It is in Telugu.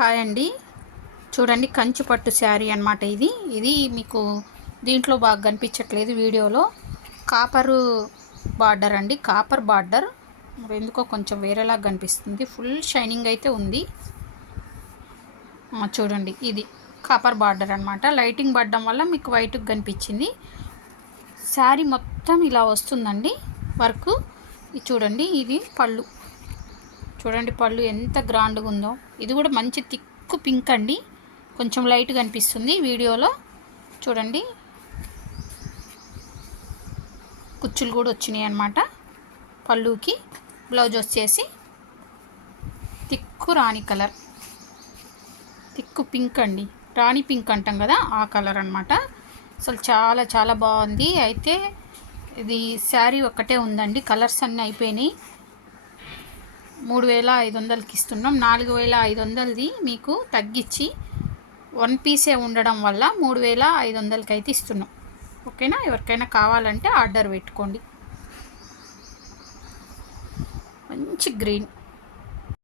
హాయ్ అండి. చూడండి కంచు పట్టు శారీ అనమాట. ఇది మీకు దీంట్లో బాగా కనిపించట్లేదు వీడియోలో. కాపరు బార్డర్ అండి, కాపర్ బార్డర్. మరి ఎందుకో కొంచెం వేరేలాగా కనిపిస్తుంది. ఫుల్ షైనింగ్ అయితే ఉంది. చూడండి ఇది కాపర్ బార్డర్ అనమాట. లైటింగ్ పడడం వల్ల మీకు వైట్గా కనిపించింది. శారీ మొత్తం ఇలా వస్తుందండి వర్క్. ఇది చూడండి, ఇది పళ్ళు. చూడండి పళ్ళు ఎంత గ్రాండ్గా ఉందో. ఇది కూడా మంచి థిక్ పింక్ అండి, కొంచెం లైట్గా కనిపిస్తుంది వీడియోలో. చూడండి కుచ్చులు కూడా వచ్చినాయి అన్నమాట పళ్ళుకి. బ్లౌజ్ వచ్చేసి థిక్కు రాణి కలర్, థిక్కు పింక్ అండి, రాణి పింక్ అంటాం కదా ఆ కలర్ అనమాట. అసలు చాలా చాలా బాగుంది. అయితే ఇది శారీ ఒక్కటే ఉందండి, కలర్స్ అన్నీ అయిపోయినాయి. 3500కి ఇస్తున్నాం. 4500ది మీకు తగ్గించి 1 పీసే ఉండడం వల్ల 3500కి అయితే ఇస్తున్నాం. ఓకేనా? ఎవరికైనా కావాలంటే ఆర్డర్ పెట్టుకోండి. మంచి గ్రీన్.